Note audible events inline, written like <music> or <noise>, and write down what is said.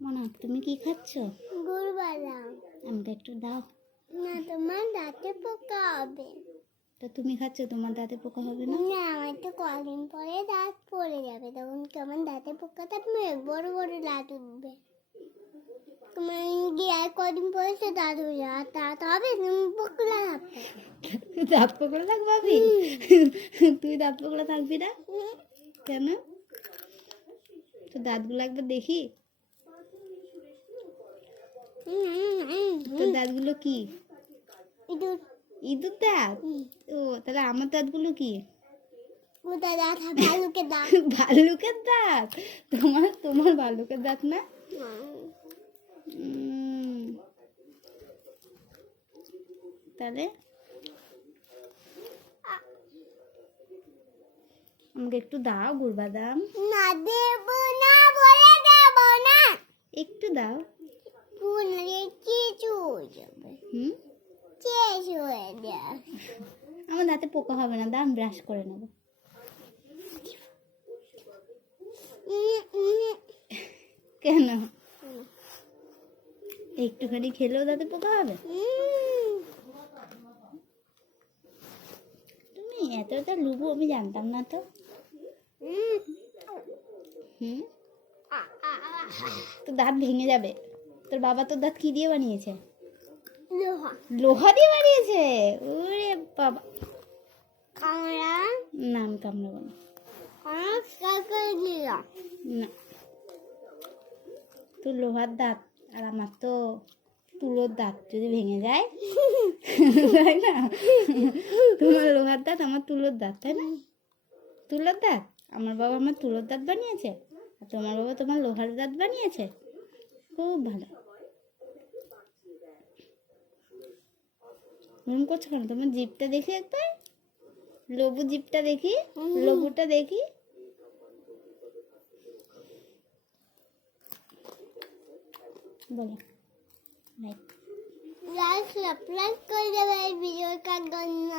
মনা তুমি কি খাচ্ছ? গুড় বাদাম আমাকে একটু দাও। না তোমার দাঁতে পোকা হবে। তো তুমি খাচ্ছ তোমার দাঁতে পোকা হবে না? না আমার তো কদিন পরে দাঁত পড়ে যাবে তখন কি আমার দাঁতে পোকা? থাকবে বড় বড় দাঁত উঠবে। তোমার গিয়ে কদিন পরে সে দাঁত হয়ে যাবে দাঁত হবে তুমি পোকলা থাকবে। দাঁত পোকলা থাকবে আমি তুই দাঁত পোকলা থাকবি না? কেন? তো দাঁতগুলো একবার দেখি তোর দাঁতগুলো কি? ইঁদুর। ইঁদুর দাঁত? ও তাহলে আমার দাঁতগুলো কি? ওটা দাঁত ভাল্লুকের <laughs> দাঁত। তোমার তোমার ভাল্লুকের দাঁত না? তাহলে? আমাকে একটু দাও গুড় বাদাম না দেব না বলে দেব না। একটু দাও পুনরে কিছু হয়ে যাবে হুম <laughs> আমার দাঁতে পোকা হবে না দাম ব্রাশ করে নেব <laughs> কেন একটুখানি খেলেও দাঁতে পোকা হবে। তুমি এতটা লুবু আমি জানতাম না তো উম। হুম আ, আ, আ, আ। তো দাঁত ভেঙে যাবে তোর বাবা তোর দাঁত কি দিয়ে বানিয়েছে লোহা দিয়ে বানিয়েছে? ওরে বাবা। কামড়া? নাম কামড়াবো না। না। তোর লোহার দাঁত আর আমার তো তুলোর দাঁত যদি ভেঙে যায় তাই না? তোমার লোহার দাঁত আমার তুলোর দাঁত তাই না? তুলোর দাঁত? আমার বাবা আমার তুলোর দাঁত বানিয়েছে আর তোমার বাবা তোমার লোহার দাঁত বানিয়েছে। খুব ভালো। মন করছ কেন? তোমার জিপটা দেখি একবার? লবু জিপটা দেখি? লবুটা দেখি? বলো। লাইক লাইক সাবস্ক্রাইব করে দেবে এই ভিডিওটার জন্য।